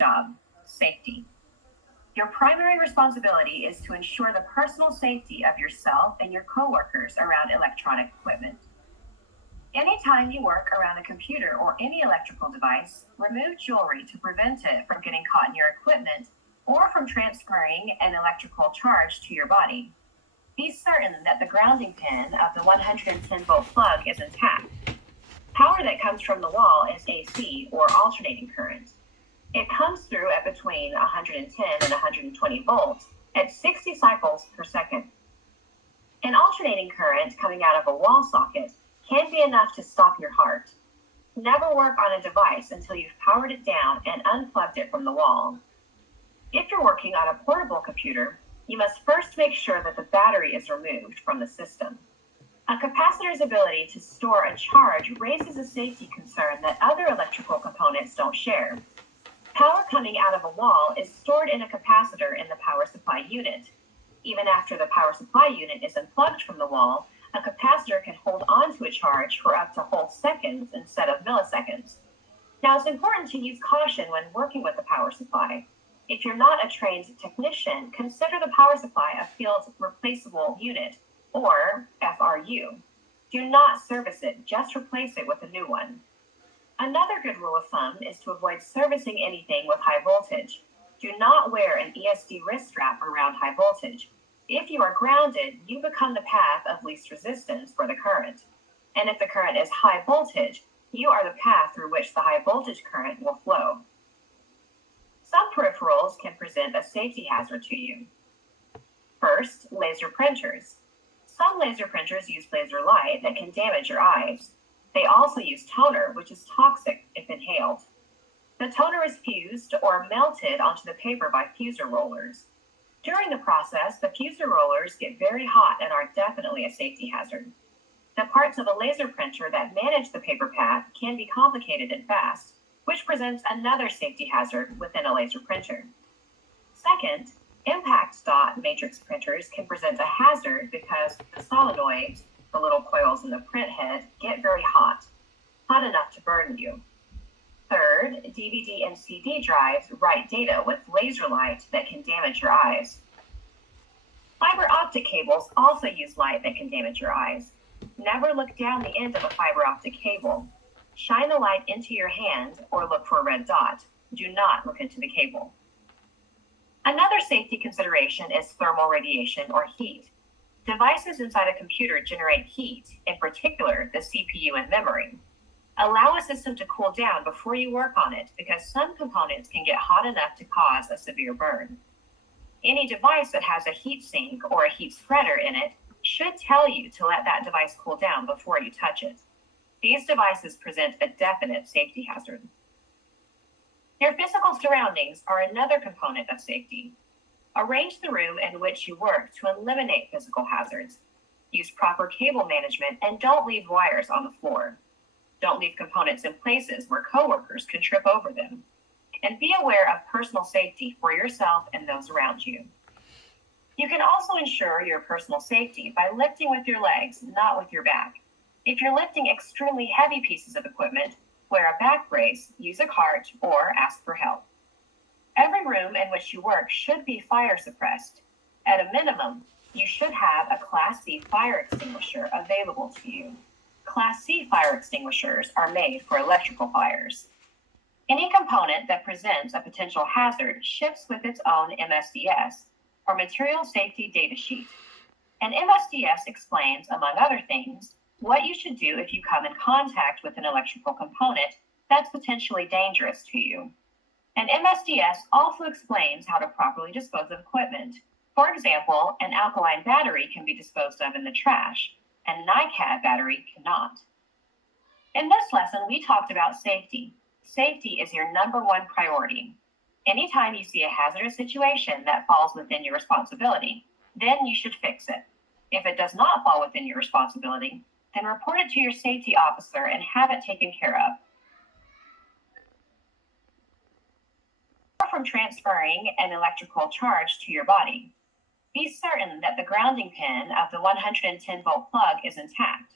job, safety. Your primary responsibility is to ensure the personal safety of yourself and your coworkers around electronic equipment. Anytime you work around a computer or any electrical device, remove jewelry to prevent it from getting caught in your equipment or from transferring an electrical charge to your body. Be certain that the grounding pin of the 110-volt plug is intact. Power that comes from the wall is AC, or alternating current. It comes through at between 110 and 120 volts at 60 cycles per second. An alternating current coming out of a wall socket can be enough to stop your heart. Never work on a device until you've powered it down and unplugged it from the wall. If you're working on a portable computer, you must first make sure that the battery is removed from the system. A capacitor's ability to store a charge raises a safety concern that other electrical components don't share. Power coming out of a wall is stored in a capacitor in the power supply unit. Even after the power supply unit is unplugged from the wall, a capacitor can hold on to a charge for up to whole seconds instead of milliseconds. Now, it's important to use caution when working with the power supply. If you're not a trained technician, consider the power supply a field replaceable unit, or FRU. Do not service it, just replace it with a new one. Another good rule of thumb is to avoid servicing anything with high voltage. Do not wear an ESD wrist strap around high voltage. If you are grounded, you become the path of least resistance for the current. And if the current is high voltage, you are the path through which the high voltage current will flow. Some peripherals can present a safety hazard to you. First, laser printers. Some laser printers use laser light that can damage your eyes. They also use toner, which is toxic if inhaled. The toner is fused or melted onto the paper by fuser rollers. During the process, the fuser rollers get very hot and are definitely a safety hazard. The parts of a laser printer that manage the paper path can be complicated and fast, which presents another safety hazard within a laser printer. Second, impact dot matrix printers can present a hazard because the solenoids, the little coils in the print head, get very hot enough to burn you. Third, DVD and CD drives write data with laser light that can damage your eyes. Fiber optic cables also use light that can damage your eyes. Never look down the end of a fiber optic cable. Shine the light into your hand or look for a red dot. Do not look into the cable. Another safety consideration is thermal radiation or heat. Devices inside a computer generate heat, in particular the CPU and memory. Allow a system to cool down before you work on it because some components can get hot enough to cause a severe burn. Any device that has a heat sink or a heat spreader in it should tell you to let that device cool down before you touch it. These devices present a definite safety hazard. Your physical surroundings are another component of safety. Arrange the room in which you work to eliminate physical hazards. Use proper cable management and don't leave wires on the floor. Don't leave components in places where coworkers could trip over them. And be aware of personal safety for yourself and those around you. You can also ensure your personal safety by lifting with your legs, not with your back. If you're lifting extremely heavy pieces of equipment, wear a back brace, use a cart, or ask for help. Every room in which you work should be fire suppressed. At a minimum, you should have a Class C fire extinguisher available to you. Class C fire extinguishers are made for electrical fires. Any component that presents a potential hazard ships with its own MSDS, or Material Safety Data Sheet. And MSDS explains, among other things, what you should do if you come in contact with an electrical component that's potentially dangerous to you. And MSDS also explains how to properly dispose of equipment. For example, an alkaline battery can be disposed of in the trash, and NiCad battery cannot. In this lesson, we talked about safety. Safety is your number one priority. Anytime you see a hazardous situation that falls within your responsibility, then you should fix it. If it does not fall within your responsibility, then report it to your safety officer and have it taken care of. From transferring an electrical charge to your body, be certain that the grounding pin of the 110-volt plug is intact.